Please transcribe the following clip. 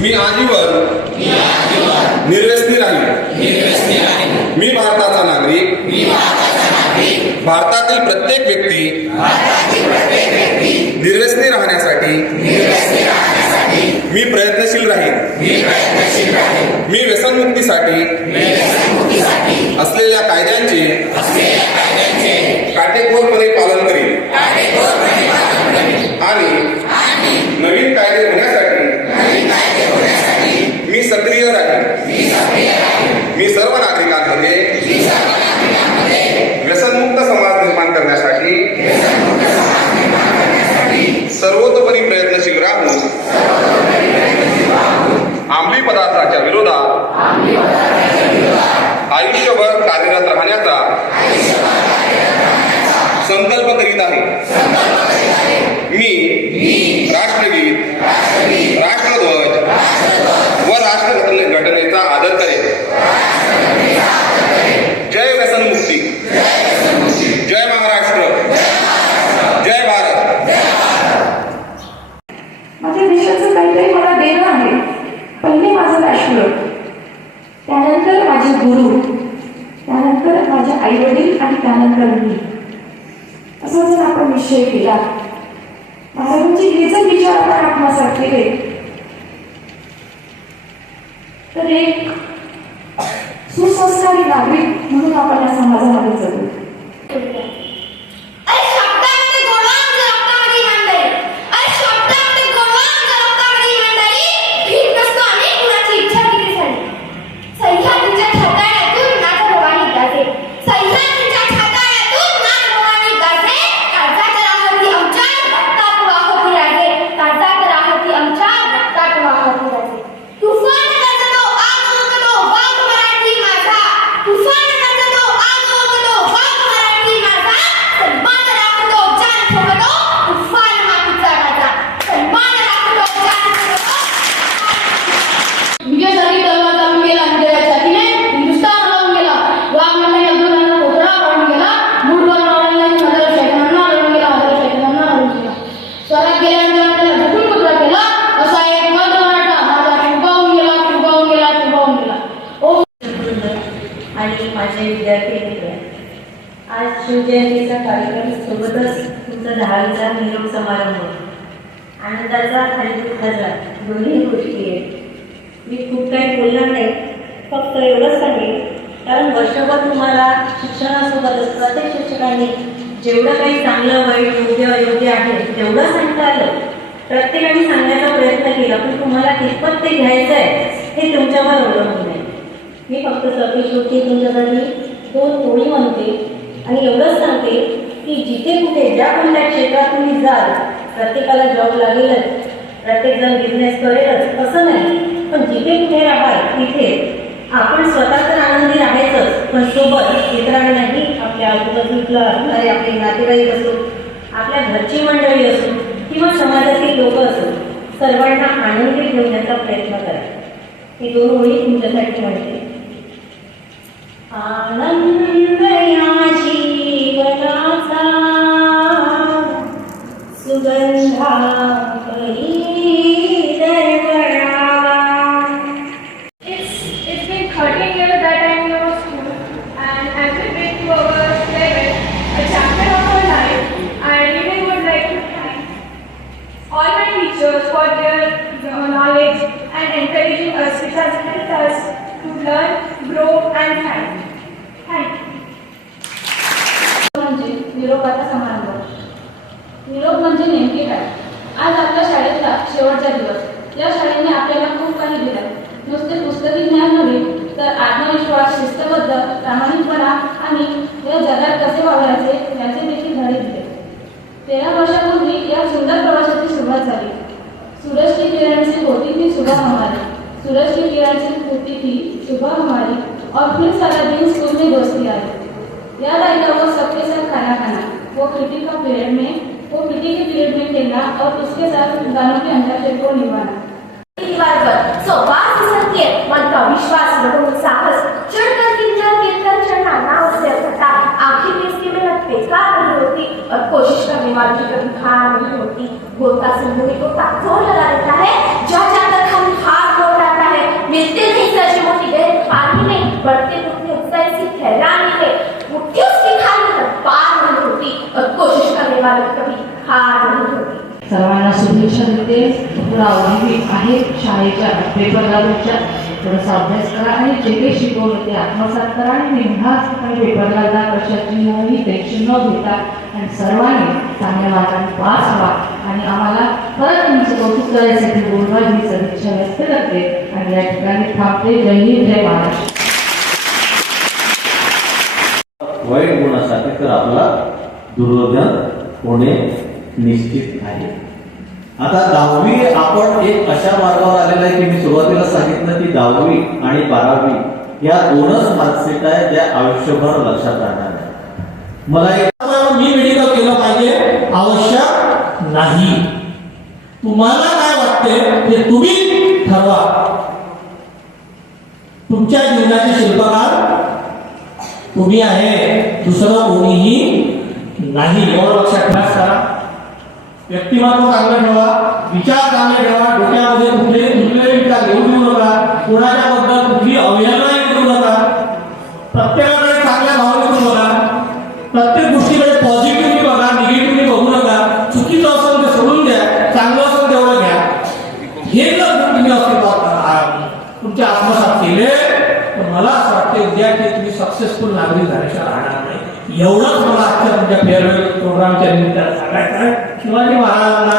मी आजीवन निर्व्यसनी राहील. मी भारताचा नागरिक. भारतातील प्रत्येक व्यक्ती निर्व्यसनी राहण्यासाठी मी प्रयत्नशील राहील. मी व्यसनमुक्तीसाठी असलेल्या कायद्यांचे काटेकोरपणे पालन करेन आणि नवीन कायदे होण्यासाठी मी सक्रिय राहील. मी सर्व नागरिकांमध्ये व्यसनमुक्त समाज निर्माण करण्यासाठी सर्वतोपरी प्रयत्नशील राहून अंमली पदार्थाच्या विरोधात आयुष्यभर कार्यरत राहण्याचा संकल्प करीत आहे. मी राष्ट्रगीत, राष्ट्रध्वज व राष्ट्रघटनेचा आदर करेन. जय व्यसनमुक्ती. जय महाराष्ट्र. जय भारत. माझ्या देशाचं काहीतरी मला देणं आहे. पहिले माझं राष्ट्र, त्यानंतर माझे गुरु, त्यानंतर माझे आई वडील आणि त्यानंतर मी. असा जर आपण निश्चय केला, महाराजांचे हे जर विचार आपण आत्मसात केले तर एक सुसंस्कारी नागरिक म्हणून आपण या समाजामध्ये जगू. माझे विद्यार्थी मित्र, आज शिवजयंतीचा कार्यक्रम सोबतच तुमचा 10वीचा निरोप समारंभ, आनंदाचा आणि दुःखाचा दोन्ही गोष्टी आहेत. मी खूप काही बोलणार नाही, फक्त एवढंच सांगेन, कारण वर्षभर तुम्हाला शिक्षणासोबतच प्रत्येक शिक्षकांनी जेवढं काही चांगलं वाईट योग्य अयोग्य आहे तेवढं सांगता आलं. प्रत्येकाने सांगण्याचा प्रयत्न केला, पण तुम्हाला कितपत ते घ्यायचं आहे हे तुमच्यावर अवलंबून आहे. मी फक्त सर्वेश्वरची तुमच्यासाठी 2 ओळी म्हणते आणि एवढंच सांगते की जिथे कुठे ज्या कोणत्या क्षेत्रात तुम्ही जाल, प्रत्येकाला जॉब लागेलच, प्रत्येकजण बिझनेस करेलच असं नाही, पण जिथे कुठे राहाल तिथे आपण स्वतः तर आनंदी राहायचंच, पण सोबत इतरांनाही, आपल्या आजूबाजूला असणारे आपले नातेवाईक असो, आपल्या घरची मंडळी असो किंवा समाजातील लोक असो, सर्वांना आनंदी ठेवण्याचा प्रयत्न करा. ही 2 ओळी तुमच्यासाठी म्हणते. आनंद या जीवनाचा Sugandha It's been 13 years that I'm in your school, and as we bring to our level a chapter of our life, I really would like to thank all my teachers for their knowledge and encouraging us, which has helped us to learn, grow and thrive. Thank you. म्हणजे निरोपाचा समारंभ. निरोप म्हणजे नेमके काय? आज आपल्या शाळेतला शेवटचा दिवस. या शाळेने आपल्याला खूप काही दिलं. नुसते पुस्तकी ज्ञान नव्हे तर आत्मविश्वास, शिस्तबद्ध, प्रामाणिकपणा आणि या जगात कसे वावरायचे याचे देखील धडे दिले. 13 वर्षापूर्वी या सुंदर प्रवासाची सुरुवात झाली. सूरज की किरण से होती थी सुबह हमारी, सूरज की किरण से होती थी सुबह हमारी, और फिर सारा दिन स्कूल में दोस्ती आई. याद आएगा वो सबके साथ खाना खाना, वो पीटी के पीरियड में खेलना और उसके साथ गानों के अंताक्षरी को निभाना. मन का विश्वास, साहस, चढ़कर गिरकर चढ़ना, नाव से फटा, आखिर में इसकी मेहनत बेकार नहीं होती और कोशिश करने वालों की कभी हार नहीं होती. गोता सिंधु को ताकतवर लगा देता है, जा जाकर हम हार मिलते नहीं सजे मोटी गहरी पानी में बढ़ते टूटते उत्साह सी हैरानी में मुट्ठी उसकी खाली पर पार नहीं होती और कोशिश करने वाले कभी हार नहीं होती। सर्वांना शुभेच्छा देते. थोडा आवडी आहे शाळेच्या पेपरला थोडासा अभ्यास करा आणि जे काही शिकवलं ते आत्मसात करा आणि निघाच आणि पेपरला जा कशाची टेन्शन न घेता आणि सर्वांनी चांगल्या मार्गाने पास व्हा आणि आम्हाला परत तुमचं कौतुक करायसाठी बोलवा ही सदिच्छा व्यक्त करते आणि या ठिकाणी थांबते. जय हिंद, जय महाराष्ट्र. वाईट गुणासाठी तर आपला दुर्योधन होणे निश्चित आहे. आता 10वी आपण एक अशा मार्गावर आलेला आहे की मी सुरुवातीला सांगितलं की 10वी आणि 12वी या दोनच मार्कशीट आहे ज्या आयुष्यभर लक्षात राहणार आहे. मला मी मेडिकल केलं पाहिजे आवश्यक नाही. तुम्हाला काय वाटते ते तुम्ही ठरवा. तुमच्या जीवनाचे शिल्पकार तुम्ही आहे, दुसरं कोणीही नाही. एवढं लक्षात करा. व्यक्तिमत्व चांगलं ठेवा, विचार चांगले ठेवा. डोक्यामध्ये कुठले विचार घेऊन येऊ नका. कोणाच्याबद्दल कुठली अवहेलना करू नका. प्रत्येकाकडे चांगल्या भावनेतून बघा. प्रत्येक गोष्टीकडे पॉझिटिव्हली बघा, निगेटिव्हली बघू नका. चुकीचं असेल ते सोडून द्या, चांगलं असेल तेवढं घ्या. हे जर तुम्ही तुमच्या आत्मसात केले तर मला असं वाटते विद्यार्थी तुम्ही सक्सेसफुल नागरिक झाल्याशिवाय राहणार नाही. एवढंच मला आजच्या तुमच्या फेअरवेल प्रोग्रामच्या निमित्तानं सांगायचं आहे. शिवाजी महाराजांना